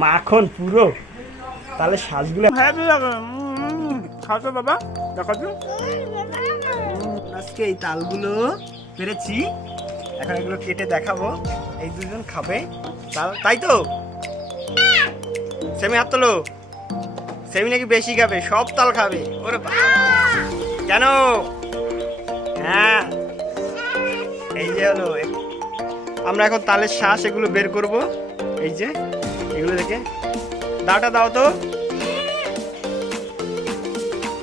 মাখন পুরো। তাহলে শ্বাসগুলো হ্যাঁ খাওয়া বাবা দেখা। আজকে এই তালগুলো পেরেছি, এখন এগুলো কেটে দেখাবো। এই দুজন খাবে তাল, তাই তো? সেমি হাত তোলো। সেমি নাকি বেশি খাবে, সব তাল খাবে। ওরে বাবা, কেন? হ্যাঁ, এই যে হলো, আমরা এখন তালের শ্বাস এগুলো বের করব। এই যে এগুলো দেখে দাওটা দাও তো,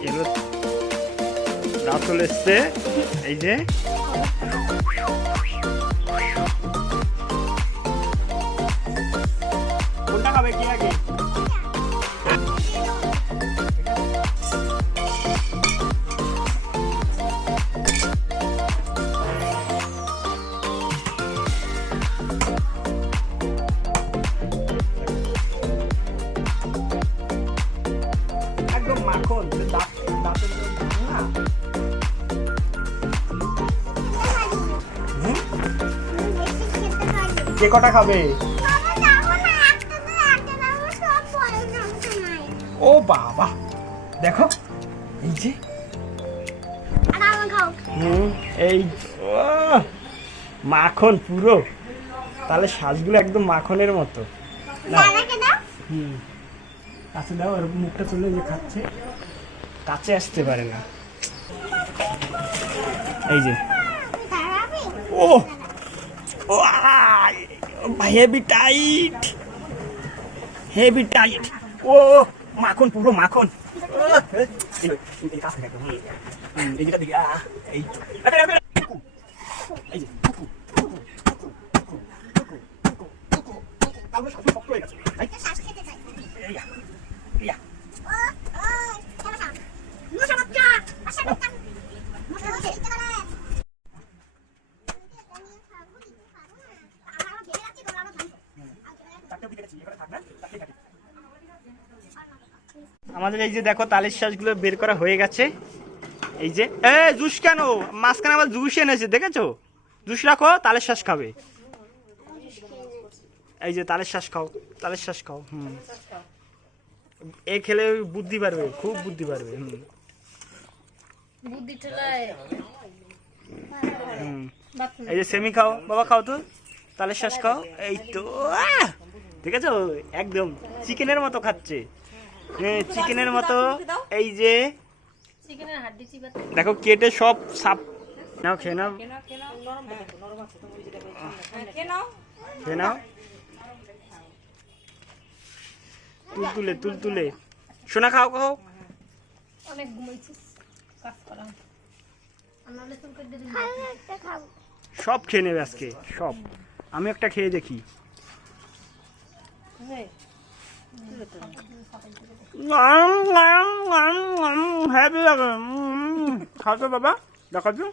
এগুলো দাঁত চলে এসছে। এই যে কোনটা খাবে, কি আগে? একদম মাখন, দাঁতের না। কে কটা খাবে? ও বাবা, দেখো এই যে এই মাখন পুরো। তাহলে শ্বাসগুলো একদম মাখনের মতো। কাছে দাও, আর মুখটা চলে যে খাচ্ছে, কাছে আসতে পারে না। এই যে ও ও হেভি টাইট, হেভি টাইট। ও মাখন পুরো মাখন। এই যেটা দিকে এই এই যে শক্ত হয়ে গেছে। আমাদের এই যে দেখো তালের শ্বাসগুলো বের করা হয়ে গেছে। এই যে জুস কেন মাঝখানে আবার জুস এনেছে, দেখেছো? জুস রাখো, তালের শ্বাস খাবে। এই যে তালের শ্বাস খাও, তালের শ্বাস খাও। এ খেলে বুদ্ধি বাড়বে, খুব বুদ্ধি বাড়বে। এই যে সেমি খাও বাবা, খাও তো, তালের শ্বাস খাও। এই তো দেখেছো, একদম চিকেনের মতো খাচ্ছে। হ্যাঁ, চিকেনের মতো। এই যে দেখো কেটে সব সাপ নাও, খেয়ে নাও, খেয়ে নাও। তুলতুলে তুলতুলে সোনা খাও, খাও। সব খেয়ে নেবে আজকে, সব। আমি একটা খেয়ে দেখি। হ্যাপি লাগে, খাও তো বাবা, দেখা তো।